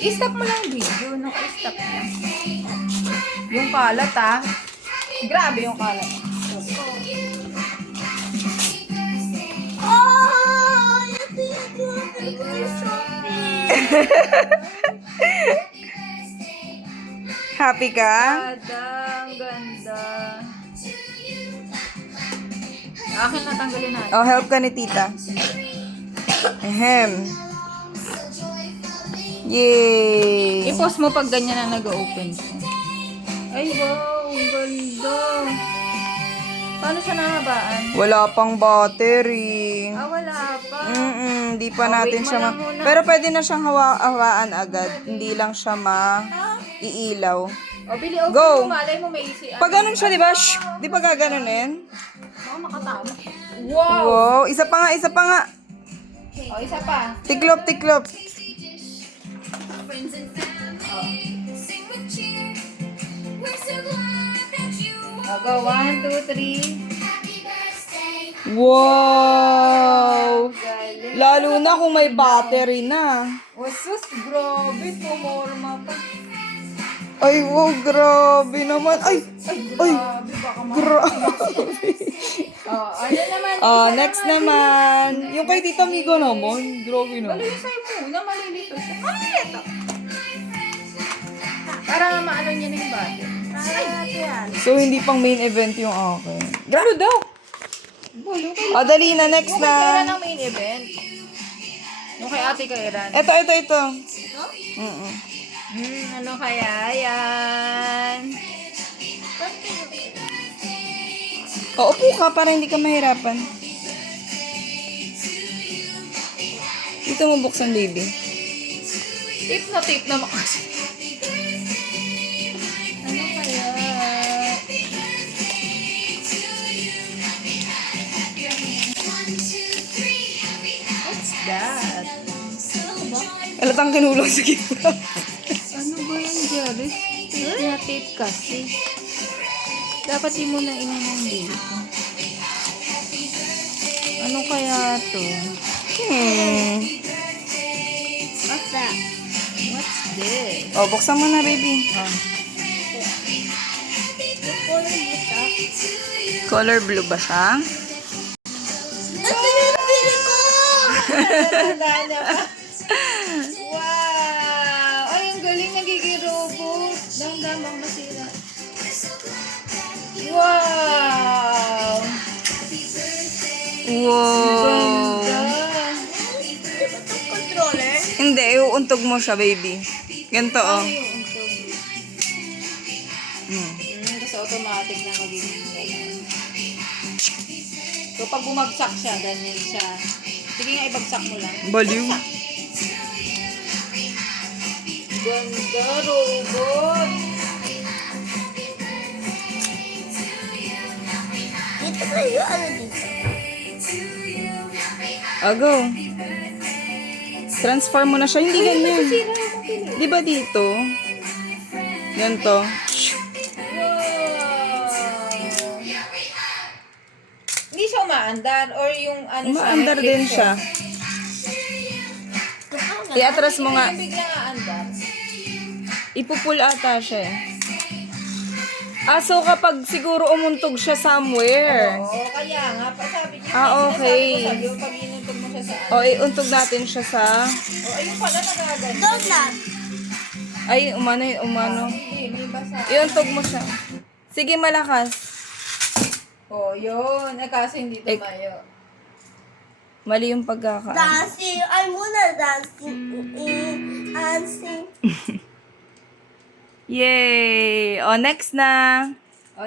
I-stop mo lang yung video. Naka-stop na. Yung kalat Grabe yung kalat. Oh! Happy ka? Ang ganda. Akin na tanggalin natin. Oh, help ka ni tita. Ahem. Yay! I-pause mo pag ganyan na nag-open siya. Ay, wow! Ang ganda. Paano siya nahabaan? Wala pang battery. Wala pa. Di pa natin wait mo siya lang muna. Pero pwede na siyang hawaan agad. Hindi lang siya iilaw. O, Bili, open Go. mo. Malay mo may isi. Pag ganun siya, di ba? Shh! Di ba gaganunin? Baka makatama. Wow! Wow! Isa pa nga, isa pa nga. O, isa pa. Tiklop, tiklop. O, go. 1, 2, 3. Wow! Galing. Lalo na kung may battery na. O, sus, grabe. Pumorma pa. Ay, wow, grabe naman. Ay, ay, Grabe, baka grabe. ano naman? Next naman. Yung kay Tita Migo naman. Grabe naman. Balisay muna, malilito siya. Malilito. Para maano niya na yung body. So, hindi pang main event yung akin. Grabe daw! Boy, yung kay... Dali na. Next Yung kay Kairan na. ang main event. Yung kay ate Kairan. Ito. No? Mm-mm. Ano kaya yan? Upo ka para hindi ka mahirapan. Dito mo buksan, baby. Tape na makasi. Ano kaya? What's that? Alatang kinulong sa gitna. Ano ba yan, Jaris? Tape kasi. Dapat di mo na inanong dito. Ano kaya to? What's that? What's this? Buksan mo na, baby. Color blue ba siya? Ito yung nabili ko! Wow! Ay, ang galing nagiging robot. Damdamang masira. Wow! Wow! Di ba itong controller? Hindi, iuuntog mo siya, baby. Ganito, oh. Ay, yung untog. Kasi automatic na magiging gano'n. So, pag bumagsak siya, ganyan siya. Sige nga, ibagsak mo lang. Baliw. Ganda, robot! Dito ba yung ano dito? Go. Transform mo na siya. Hindi ganyan. Di ba dito? Ganito. Wow! Hindi siya umaandar or yung ano Umaandar din siya. I-atras mo nga. Yung biglang aandar. Ipupul ata siya eh. So kapag siguro umuntog siya somewhere. Oo, kaya nga. Sabi niya, Okay. sinasabi ko sa'yo, pag inuntog mo siya sa ano. Iuntog natin siya sa... Ayun pala nagaganda. Donut! Ay, umano. Hindi, may basa. Iuntog mo siya. Sige, malakas. Yun. Kaso hindi tumayo. Mali yung pagkaka. Dancing! I'm gonna dancing. Dancing. Yay! Next na.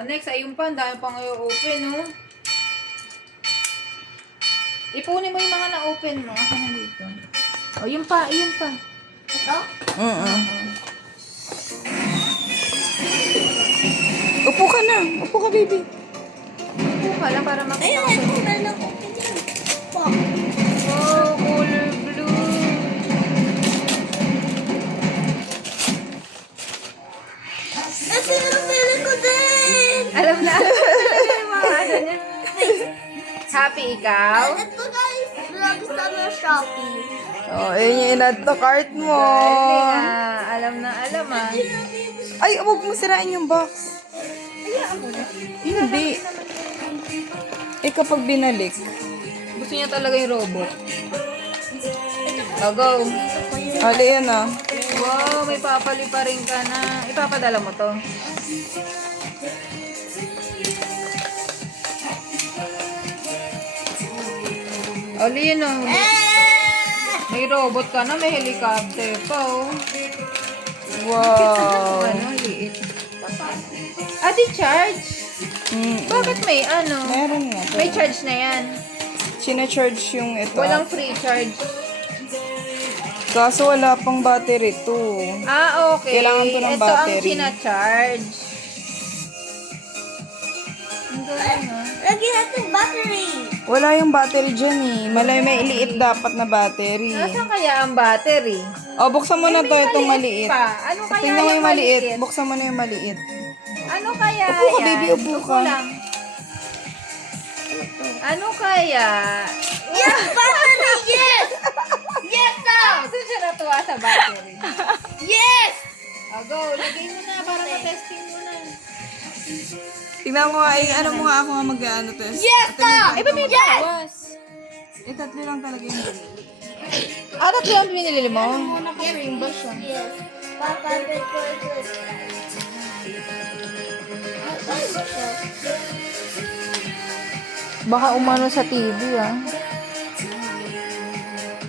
Next, ayun pa. Ang dami pang i-open, no? Ipunin mo yung mga na-open mo. Asa na dito? Yun pa. Ito? Upo ka na. Upo ka, baby. Upo ka lang para makita Ayun, ko. ito. Meron ako. Ganyan. Po. Oh, color blue. Ito yung nabili ko din! Alam na yung mga ano niya. Happy ikaw? Ito guys, vlog sa mga Shopee. Oh, ayun yung in-add to cart mo. Galing ah. Alam na alam ah. Ay, huwag mo sirain yung box. Hayaan mo na. Hindi. Eh, kapag binalik. Gusto niya talaga yung robot. Oh, go. Ali yan ah. Wow, may papali pa rin ka na. Ipapadala mo to. Ali yun oh. May robot ka na, may helicopter pa oh. Wow. Ano, liit. Di charge. Bakit may ano? Meron nga. May charge na yan. Sina-charge yung ito. Walang free charge. Kaso wala pang battery to. Okay. Kailangan to ng Ito battery. ang sina-charge. Ang galing ah. Lagyan natin battery. Wala yung battery dyan eh. May iliit dapat na battery. Nasaan kaya ang battery? O, buksan mo na to, may itong maliit maliit. pa. Ano kaya Tingnan mo yung yung maliit. maliit? Buksan mo na yung maliit. Ano kaya Upo ka, yan? baby, upo ka. lang. Ano kaya? Yes, battery, yes! Yes, now! Gusto siya natuwa sa battery. Yes! Go, lagay mo na para ma-testing mo na. Tingnan mo nga, ano mo nga ako nga mag-ano test. Yes, now! Eh, ba't may bawas? Eh, tatlo lang talaga yung binili. Tatlo ang binili mo? Naka-ring ba siya? Yes. Papa, wait for it. Ano ba siya? Baka umano sa TV ah.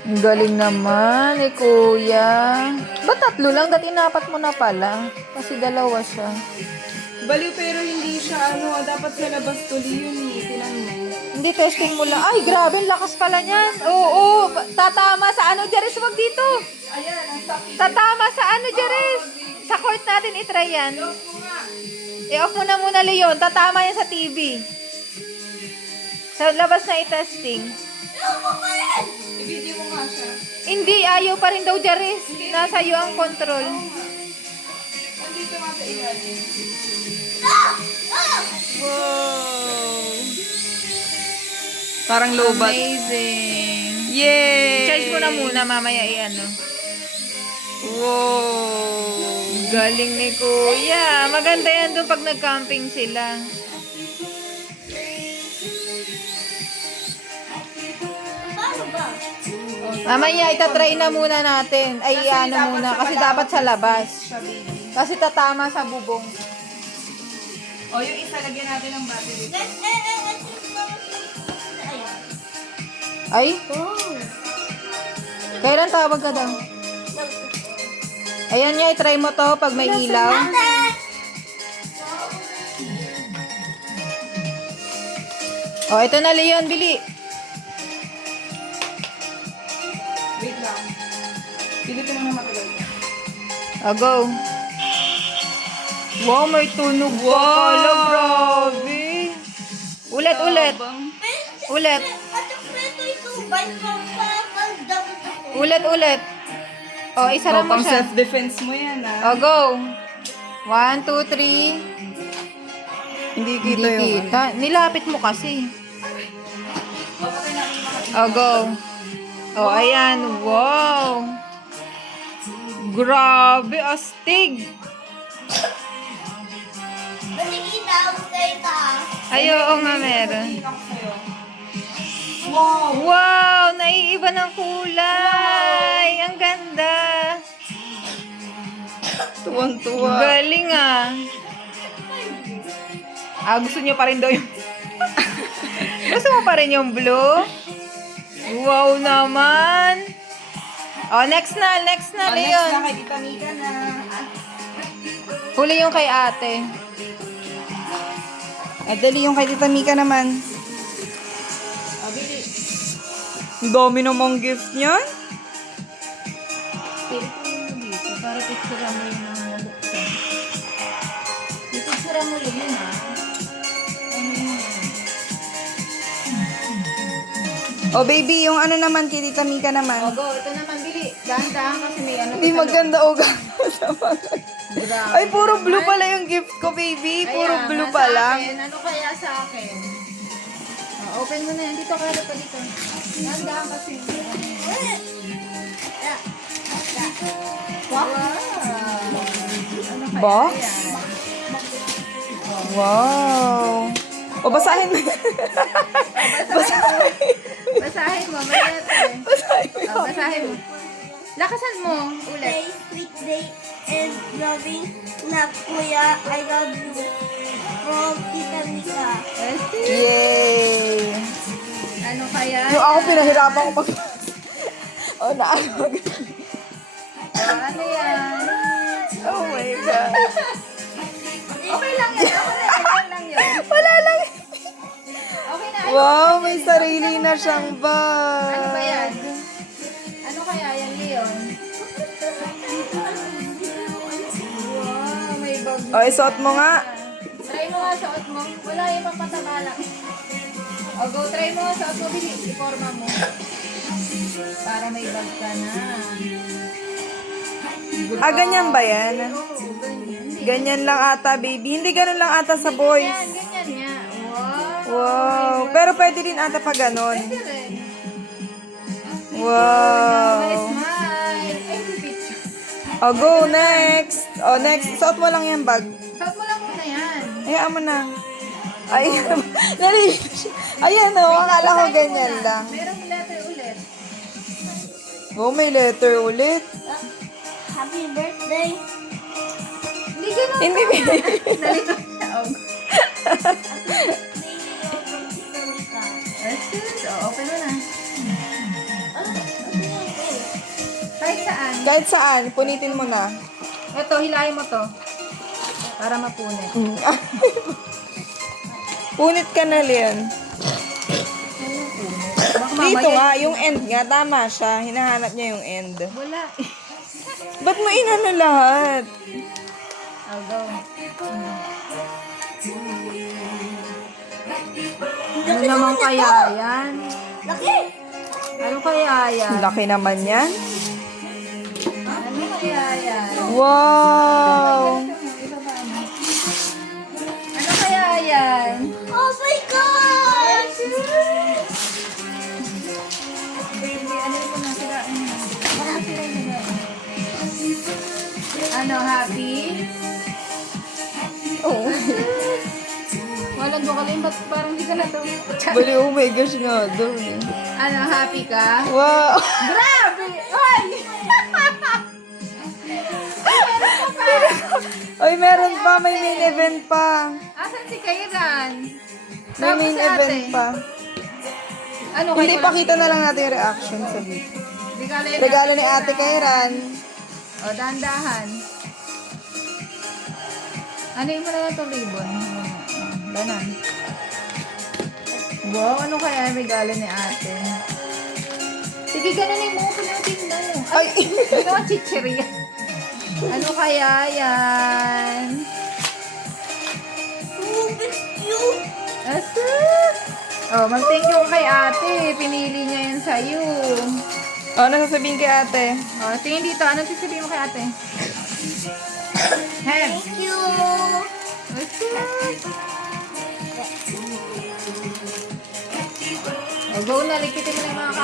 Ang galing naman eh, kuya. Ba't tatlo lang? Dati inapat mo na pala. Kasi dalawa siya. Baliw pero hindi siya dapat sa labas tuli yun eh. Tinan mo. Hindi, testing mo lang. Ay, grabe, ang lakas pala niyan. Oo, tatama sa ano, Jeris, wag dito. Ayan, ang sakit. Tatama sa ano, Jeris. Sa court natin itry yan. I-off mo na muna, Leon. Tatama yan sa TV. Sa labas na i-testing. I-video mo nga siya. Hindi, ayaw pa rin daw, Jeris. Nasa iyo ang control. Andito nga sa ilalim. Wow. Parang lobat. Amazing. Yay! Charge mo na muna, mamaya i-ano. Wow. Galing ni Kuya. Maganda yan doon pag nag-camping sila. Paano ba? Mamaya itatry na muna natin. Ay, ano muna. Kasi dapat sa labas. Kasi tatama sa bubong. O, yung isa, lagyan natin ng battery. Ay, kailan tawag ka daw? Ayan nga, itry mo to pag may ilaw. O, ito na, Leon, bili. Wait lang. Pilitin mo na matagal. O, go. Wow, may tunog pa pala, grabe. Ulit, ulit. Ulit. Ulit, ulit. O, isara mo Pang siya. self-defense mo yan, O, go. 1, 2, 3. Hindi Hindi kita yung... kita. Nilapit mo kasi. O, go. O, ayan. Wow. Grabe, astig. Ay, oo nga, meron. Wow! Wow, naiiba ng kulay. Ang ganda. Tuwang-tuwa. Galing ah. Gusto niyo pa rin daw yung... Gusto mo pa rin yung blue? Wow naman. Next na, Next Leon. na, kay Tita Mika na. Huli yung kay ate. Dali yung kay Tita Mika naman. Ang dami namang gift niyan. Para picture mo yung mga nabuksan. Picture mo yun ha. Oh baby, yung ano naman kay Tita Mika naman. Go, ito naman bili. Dahan-dahan kasi may ano. Hindi maganda o sa mga. Grabe. Ay, puro blue pala yung gift ko, baby. Puro Kaya, blue nasa pala. akin, ano kaya sa akin? Open mo na yan. Dito ka dito. Dahan-dahan kasi. Box? Ayan. Wow. O, basahin mo. Basahin mo. May letter. Basahin mo. Oh, basahin mo. Lakasan mo. Ulit. Day, sweet day, and loving na kuya, I love you. From Tita Mika. Yay! Ano kaya? Yung ako pinahirapan ko mag... Oh, naano. Ano yan? Oh my God. Okay lang yan. Okay lang yun. Wala lang. Okay na. Wow, may sarili na siyang bag. Ano ba yan? Ano kaya yan, Leon? Wow, may bag. O, isuot mo nga. Try mo nga, suot mo. Wala yung papataba lang. O, go, try mo nga, suot mo. Bilis, iporma mo. Para may bag ka na. Ah, ganyan ba yan? Oo, ganyan. Ganyan lang ata, baby. Hindi ganun lang ata sa boys. Ganyan nga. Wow. Wow. Pero pwede din ata pa ganon. Pwede rin. Wow. Smile. Ay, may picture. O, go, next. O, next. Suot mo lang yung bag. Suot mo lang muna yan. Hayaan mo na. Ay, nalilito siya. Ayan o, akala ko ganyan lang. Merong letter ulit. Oh, may letter ulit. Happy birthday. Hindi ganun. Hindi, Nalito siya. Oh. From Tita Mika. Asus. Oh, open mo na. Ano yan? Kahit saan. Kahit saan, punitin mo na. Ito, hilahin mo to. Para mapunit. Punit ka na, Leon. Baka Dito mamaya- nga, yung end nga, tama siya. Hinahanap niya yung end. Wala. Ba't mo inano lahat? I'll go. Ano naman kaya yan? Laki! Ano kaya yan? Laki naman yan. Ano kaya yan? Wow! Ano kaya yan? Oh my God! Baby, ano yung mga sirain mo? Baka sirain mo. Ano, happy? Oh. Walang bukalim, ba't parang hindi ka na to? Bali, oh my gosh nga daw. Ano, happy ka? Wow! Grabe! Ay! Oy, meron pa. May main event pa. Asan si Kairan? May Tapos main si ate. event pa. Ano, Hindi, kayo pakita na lang natin yung reaction sa video. Regalo, Regalo ni Ate Kairan. O, dahan-dahan. Ano yung muna itong ribbon? Ganon. Wow, ano kaya yung regalo ni ate? Sige, ganon mo. Pinutin mo. Ay! Ano ang chichirya? Ano kaya yan? Oh, it's cute! Asa? Oh, mag-thank you kay ate. Pinili niya yan sa'yo. Oh, nasasabihin kay ate. Oh, tingin dito. Anong sasabihin mo kay ate? Hem. Thank you! Asa? Oh, go na. Likitin mo na yung mga